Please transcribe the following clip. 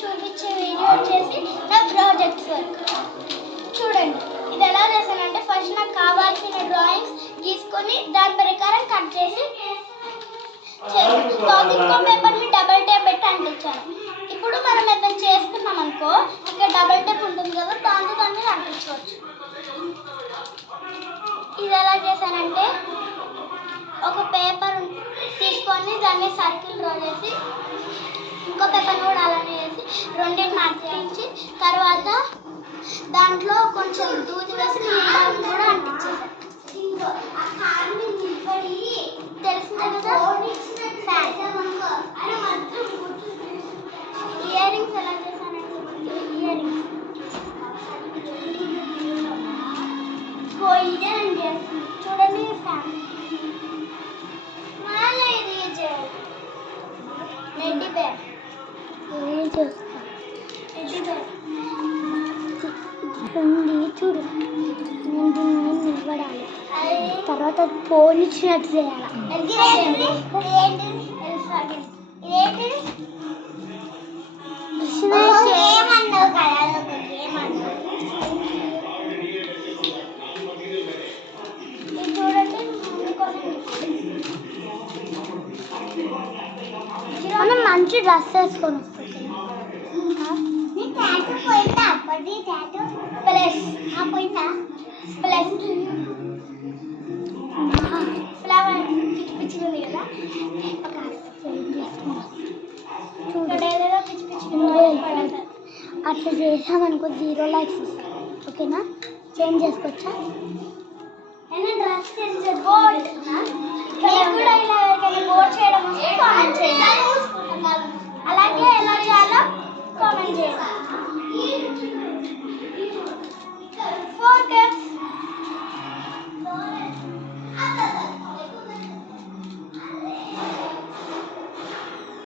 చూపించే వీడియో వచ్చేసి నా ప్రాజెక్ట్ వర్క్. చూడండి ఇది ఎలా చేశానంటే, ఫస్ట్ నాకు కావాల్సిన డ్రాయింగ్స్ గీసుకొని దాని ప్రకారం కట్ చేసి తర్వాత ఇంకో పేపర్ని డబల్ టేప్ పెట్టి అంటించాను. ఇప్పుడు మనం ఏదైనా చేసుకున్నాం అనుకో, ఇక్కడ డబల్ టేప్ ఉంటుంది కదా, దాంతో దాన్ని అంటించవచ్చు. ఇది ఎలా చేశానంటే, ఒక పేపర్ తీసుకొని దాన్ని సర్కిల్ డ్రా చేసి ఇంకో పేపర్ కూడా అలానే చేసి రెండింటిని అంటించి తర్వాత దాంట్లో కొంచెం దూది వేసి నీళ్ళని కూడా అంటించేసాను. తెలిసిందే కదా, ఇయర్ రింగ్స్ ఎలా చేశానంటే, ఇయర్ రింగ్స్ ఇదేనండి చూడండి, ఫ్యాన్ రెడ్డి బేర్ చూడు, నేను దీన్ని ఇవ్వడాలి తర్వాత పోనిచ్చినట్టు చేయాలి. మనం మంచి డ్రెస్ వేసుకొని వస్తాం. ఫ్లవర్ పిచ్చి పిచ్చిగా ఉంది కదా, అట్లా చేసామనుకో 0 likes వస్తాయి. ఓకేనా, చేంజ్ చేసుకోవచ్చా? బోర్డ్ కూడా ఇలా బోర్డ్ చేయడం వస్తే కామెంట్ చేయండి. అలాగే ఎలా చేయాలో కామెంట్ చేయండి.